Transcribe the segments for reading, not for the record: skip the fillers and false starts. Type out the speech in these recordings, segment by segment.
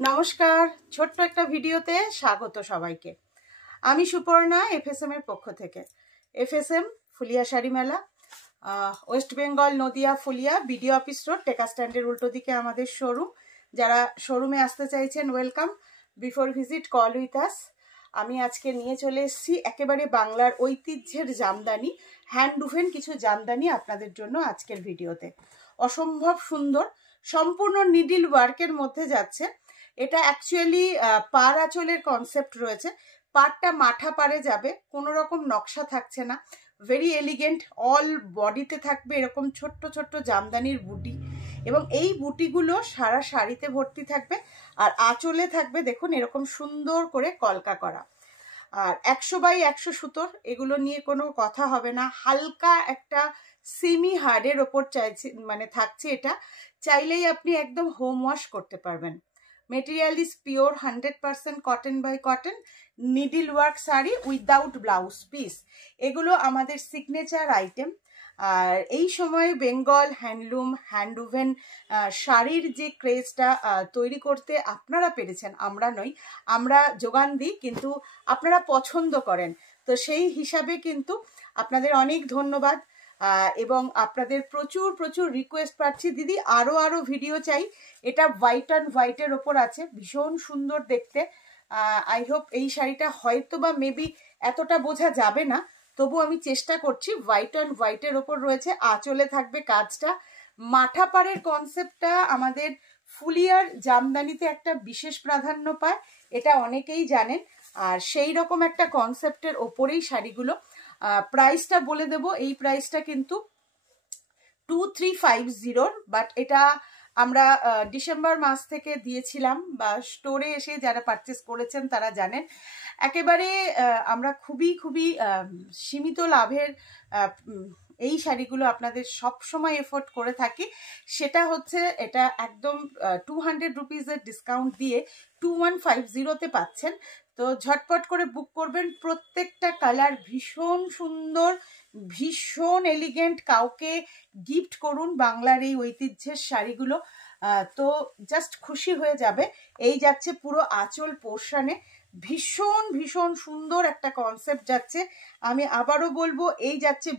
নমস্কার, ছোট্ট একটা ভিডিওতে স্বাগত সবাইকে। আমি সুপর্ণা, এফএসএম এর পক্ষ থেকে। এফএসএম ফুলিয়া শাড়ি মেলা, West Bengal, Nadia, Phulia, BDO office road, টেকা স্ট্যান্ডের উল্টো দিকে আমাদের শোরুম। যারা শোরুমে আসতে চাইছেন welcome, before visit call with us. আমি আজকে নিয়ে চলে এসেছি একেবারে বাংলার ঐতিহ্যের জামদানি, হ্যান্ডউভেন কিছু জামদানি আপনাদের জন্য আজকের ভিডিওতে। অসম্ভব সুন্দর, সম্পূর্ণ নিডিল ওয়ার্কের মধ্যে যাচ্ছে। এটা অ্যাকচুয়ালি পার আঁচলের কনসেপ্ট রয়েছে। পাড়টা মাথা পারে যাবে, কোনো রকম নকশা থাকছে না, ভেরি এলিগেন্ট। অল বডিতে থাকবে এরকম ছোট্ট ছোট্ট জামদানির বুটি, এবং এই বুটিগুলো সারা শাড়িতে ভর্তি থাকবে। আর আঁচলে থাকবে দেখুন এরকম সুন্দর করে কলকা করা। আর 100 বাই 100 সুতোর, এগুলো নিয়ে কোনো কথা হবে না। হালকা একটা সেমি হার্ডের ওপর চাইছে, মানে থাকছে এটা। চাইলেই আপনি একদম হোম ওয়াশ করতে পারবেন। Material is pure 100% cotton by cotton, needle work sari without blouse piece. এগুলো আমাদের সিগনেচার আইটেম। আর এই সময় বেঙ্গল হ্যান্ডলুম, হ্যান্ডউভেন শাড়ির যে ক্রেজটা তৈরি করতে আপনারা পেরেছেন, আমরা নই, আমরা যোগান দিই, কিন্তু আপনারা পছন্দ করেন। তো সেই হিসাবে কিন্তু আপনাদের অনেক ধন্যবাদ। এবং আপনাদের প্রচুর প্রচুর রিকোয়েস্ট পাচ্ছি, দিদি আরও ভিডিও চাই। এটা হোয়াইট অ্যান্ড হোয়াইটের ওপর আছে, ভীষণ সুন্দর দেখতে। আই হোপ এই শাড়িটা হয়তো বা মেবি এতটা বোঝা যাবে না, তবু আমি চেষ্টা করছি। হোয়াইট অ্যান্ড হোয়াইটের ওপর রয়েছে, আঁচলে থাকবে কাজটা। মাথা পাড়ের কনসেপ্টটা আমাদের ফুলিয়ার জামদানিতে একটা বিশেষ প্রাধান্য পায়, এটা অনেকেই জানেন। আর সেই রকম একটা কনসেপ্টের ওপরেই শাড়িগুলো। প্রাইসটা বলে দেব, এই প্রাইসটা কিন্তু 2350, বাট এটা আমরা ডিসেম্বর মাস থেকে দিয়েছিলাম, বা স্টোরে এসে যারা পারচেস করেছেন তারা জানেন। একেবারে আমরা খুবই সীমিত লাভের এই শাড়িগুলো আপনাদের সব সময় এফোর্ড করে থাকি। সেটা হচ্ছে এটা একদম 200 রুপিসের ডিসকাউন্ট দিয়ে 2150-তে পাচ্ছেন। তো ঝটপট করে বুক করবেন। প্রত্যেকটা কালার ভীষণ সুন্দর, ভীষণ এলিগেন্ট। কাউকে গিফট করুন বাংলার এই ঐতিহ্যের শাড়িগুলো, তো জাস্ট খুশি হয়ে যাবে। এই যাচ্ছে পুরো আঁচল পোর্শনে, ভীষণ সুন্দর একটা কনসেপ্ট যাচ্ছে। আমি আবারও বলবো, এই যাচ্ছে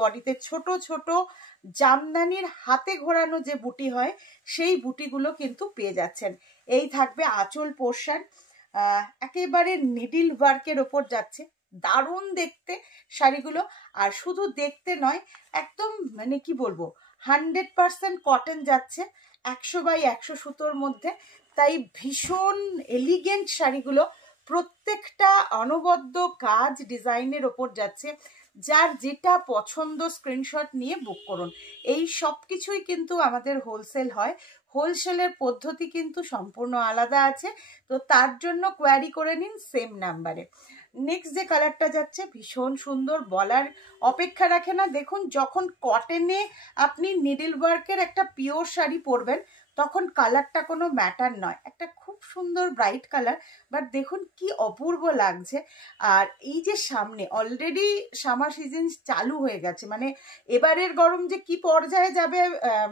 বডিতে ছোট ছোট জামদানির হাতে ঘোরানো যে বুটি হয়, সেই বুটিগুলো কিন্তু পেয়ে যাচ্ছেন। এই থাকবে আঁচল পোর্শন, একেবারে নিডিল ওয়ার্কের ওপর যাচ্ছে। দারুণ দেখতে শাড়িগুলো। আর শুধু দেখতে নয়, একদম মানে কি বলবো, 100% কটন যাচ্ছে, 100 বাই 100 সুতোর মধ্যে। তাই ভীষণ এলিগেন্ট শাড়িগুলো, প্রত্যেকটা অনবদ্য কাজ ডিজাইনের ওপর যাচ্ছে। যার যেটা পছন্দ স্ক্রিনশট নিয়ে বুক করুন। এই সব কিছুই কিন্তু আমাদের হোলসেল হয়। হোলসেলের পদ্ধতি কিন্তু সম্পূর্ণ আলাদা আছে, তো তার জন্য কোয়ারি করে নিন সেম নাম্বারে। নেক্সট যে কালারটা যাচ্ছে ভীষণ সুন্দর, বলার অপেক্ষা রাখে না। দেখুন, যখন কটনে আপনি নিডল ওয়ার্কের একটা পিওর শাড়ি পরবেন, তখন কালারটা কোনো ম্যাটার নয়। একটা খুব সুন্দর ব্রাইট কালার, বাট দেখুন কি অপূর্ব লাগছে। আর এই যে সামনে অলরেডি সামার সিজন চালু হয়ে গেছে, মানে এবারের গরম যে কি পর্যায়ে যাবে,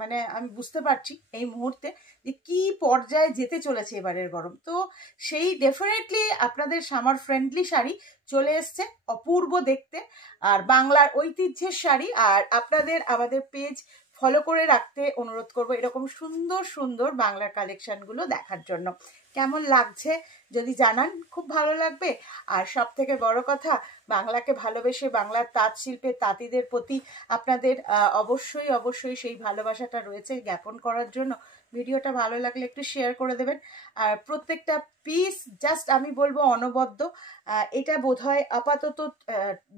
মানে আমি বুঝতে পারছি এই মুহূর্তে যে কি পর্যায়ে যেতে চলেছে এবারের গরম। তো সেই ডেফিনেটলি আপনাদের সামার ফ্রেন্ডলি শাড়ি চলে এসছে, অপূর্ব দেখতে। আর বাংলার ঐতিহ্যের শাড়ি। আর আপনাদের আমাদের পেজ ফলো করে রাখতে অনুরোধ করব, এরকম সুন্দর সুন্দর বাংলার কালেকশনগুলো দেখার জন্য। কেমন লাগছে যদি জানান, খুব ভালো লাগবে। আর সব থেকে বড় কথা, বাংলাকে ভালোবেসে বাংলার তাঁত শিল্পের তাঁতিদের প্রতি আপনাদের অবশ্যই সেই ভালোবাসাটা রয়েছে জ্ঞাপন করার জন্য। ভিডিওটা ভালো লাগলে একটু শেয়ার করে দেবেন। আর প্রত্যেকটা পিস জাস্ট আমি বলবো অনবদ্য। এটা বোধহয় আপাতত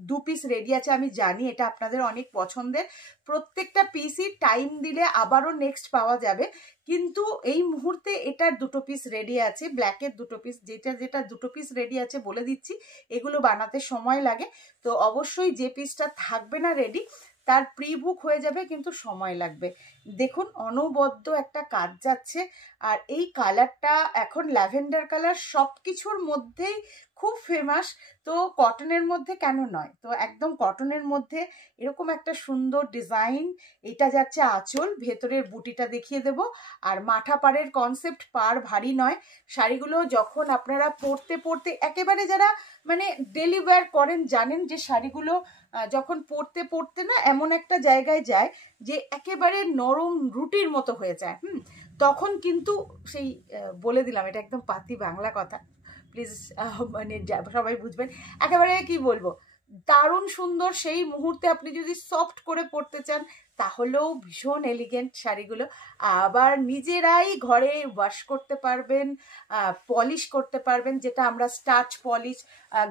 2 পিস রেডি আছে, আমি জানি এটা আপনাদের অনেক পছন্দের। প্রত্যেকটা পিসই টাইম দিলে আবারও নেক্সট পাওয়া যাবে, কিন্তু এই মুহূর্তে এটার 2 পিস রেডি আছে, ব্ল্যাকের 2 পিস। যেটা 2 পিস রেডি আছে বলে দিচ্ছি, এগুলো বানাতে সময় লাগে। তো অবশ্যই যে পিসটা থাকবে না রেডি, তার প্রি বুক হয়ে যাবে, কিন্তু সময় লাগবে। দেখুন অনবদ্য একটা কাজ যাচ্ছে। আর এই কালারটা এখন ল্যাভেন্ডার কালার সব কিছুর মধ্যেই খুব ফেমাস, তো কটনের মধ্যে কেন নয়। তো একদম কটনের মধ্যে এরকম একটা সুন্দর ডিজাইন। এটা যাচ্ছে আঁচল, ভেতরের বুটিটা দেখিয়ে দেব। আর মাথা পাড়ের কনসেপ্ট, পাড় ভারী নয়। শাড়িগুলো যখন আপনারা পরতে পরতে একেবারে যারা মানে ডেলি ওয়্যার করেন জানেন যে শাড়িগুলো যখন পরতে পরতে না এমন একটা জায়গায় যায় যে একেবারে নরম রুটির মতো হয়ে যায়। তখন কিন্তু সেই বলে দিলাম, এটা একদম পাতি বাংলা কথা, প্লিজ মানে সবাই বুঝবেন। একেবারে কি বলবো, দারুণ সুন্দর। সেই মুহূর্তে আপনি যদি সফট করে পরতে চান তাহলেও ভীষণ এলিগেন্ট শাড়িগুলো। আবার নিজেরাই ঘরে ওয়াশ করতে পারবেন, পলিশ করতে পারবেন, যেটা আমরা স্টার্চ পলিশ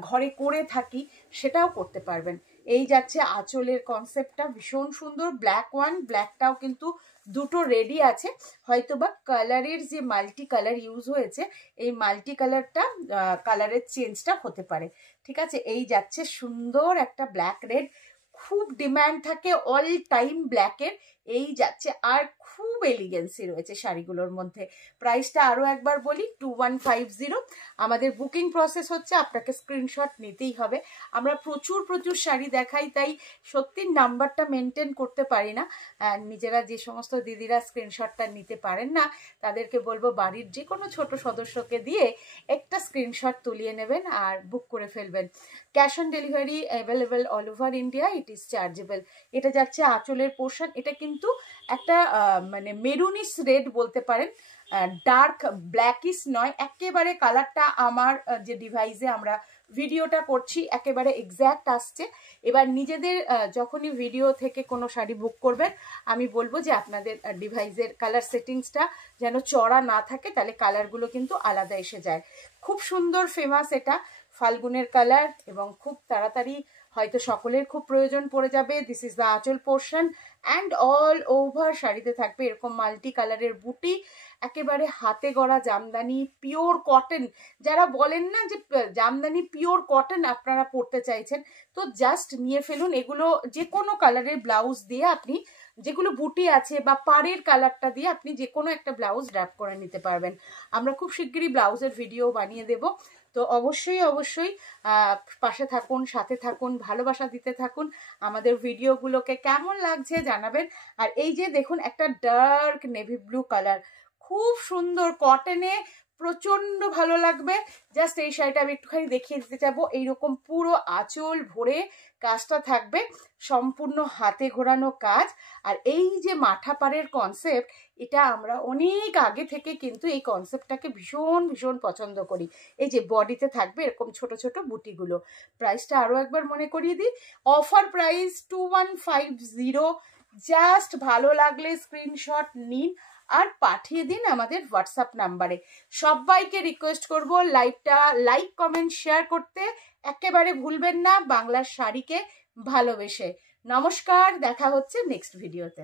ঘরে করে থাকি সেটাও করতে পারবেন। এই যাচ্ছে আঁচলের কনসেপ্টটা ভীষণ সুন্দর। ব্ল্যাক ওয়ান, ব্ল্যাকটাও কিন্তু দুটো রেডি আছে, হয়তোবা কালারের যে মাল্টি কালার ইউজ হয়েছে এই মাল্টি কালারটা কালারের চেঞ্জটা হতে পারে। ঠিক আছে, এই যাচ্ছে সুন্দর একটা ব্ল্যাক রেড, খুব ডিমান্ড থাকে অল টাইম ব্ল্যাকের। এই যাচ্ছে, আর খুব এলিগেন্সি রয়েছে শাড়িগুলোর মধ্যে। প্রাইসটা আরও একবার বলি, 2150। আমাদের বুকিং প্রসেস হচ্ছে, আপনাকে স্ক্রিনশট নিতেই হবে। আমরা প্রচুর প্রচুর শাড়ি দেখাই, তাই সত্যির নাম্বারটা মেনটেন করতে পারি না। নিজেরা যে সমস্ত দিদিরা স্ক্রিনশটটা নিতে পারেন না তাদেরকে বলবো বাড়ির যে কোনো ছোট সদস্যকে দিয়ে একটা স্ক্রিনশট তুলিয়ে নেবেন আর বুক করে ফেলবেন। Cash on delivery available all over India, it is chargeable. এটা যাচ্ছে আঁচলের পোর্শন। এটা কিন্তু একটা মানে মেরুনিশ রেড বলতে পারেন, ডার্ক ব্ল্যাকিশ নয় একেবারে। কালারটা আমার যে ডিভাইসে আমরা ভিডিওটা করছি একেবারে এক্স্যাক্ট আসছে। এবার নিজেদের যখনই ভিডিও থেকে কোনো শাড়ি বুক করবেন আমি বলবো যে আপনাদের ডিভাইসের কালার সেটিংসটা যেন চড়া না থাকে, তাহলে কালারগুলো কিন্তু আলাদা এসে যায়। খুব সুন্দর ফেমাস এটা, ফাল্গুনের কালার, এবং খুব তাড়াতাড়ি হয়তো সকলের খুব প্রয়োজন পড়ে যাবে। দিস ইজ দ্য আঁচল পোর্শন অ্যান্ড অল ওভার শাড়িতে থাকবে এরকম মাল্টি কালারের বুটি। একেবারে হাতে গড়া জামদানি, পিওর কটন। যারা বলেন না যে জামদানি পিওর কটন আপনারা পরতে চাইছেন, তো জাস্ট নিয়ে ফেলুন। এগুলো যে কোনো কালারের ব্লাউজ দিয়ে আপনি, যেগুলো বুটি আছে বা পাড়ের কালারটা দিয়ে আপনি যে কোনো একটা ব্লাউজ র্যাপ করে নিতে পারবেন। আমরা খুব শিগগিরই ব্লাউজের ভিডিও বানিয়ে দেব, তো অবশ্যই অবশ্যই পাশে থাকুন, সাথে থাকুন, ভালোবাসা দিতে থাকুন। আমাদের ভিডিওগুলোকে কেমন লাগছে জানাবেন। আর এই যে দেখুন একটা ডার্ক নেভি ব্লু কালার, খুব সুন্দর, কটনে প্রচন্ড ভালো লাগবে। জাস্ট এই শাড়িটা আমি একটুখানি দেখিয়ে দিতে চাইবো। এইরকম পুরো আঁচল ভরে কাজটা থাকবে, সম্পূর্ণ হাতে ঘোরানো কাজ। আর এই যে মাথা পাড়ের কনসেপ্ট, এটা আমরা অনেক আগে থেকে কিন্তু এই কনসেপ্টটাকে ভীষণ ভীষণ পছন্দ করি। এই যে বডিতে থাকবে এরকম ছোট ছোট বুটিগুলো। প্রাইসটা আরও একবার মনে করিয়ে দিই, অফার প্রাইস 2150। জাস্ট ভালো লাগলে স্ক্রিনশট নিন আর পাঠিয়ে দিন আমাদের হোয়াটসঅ্যাপ নাম্বারে। সবাইকে রিকোয়েস্ট করব লাইভটা লাইক কমেন্ট শেয়ার করতে একেবারে ভুলবেন না, বাংলার শাড়িকে ভালোবেসে। নমস্কার, দেখা হচ্ছে নেক্সট ভিডিওতে।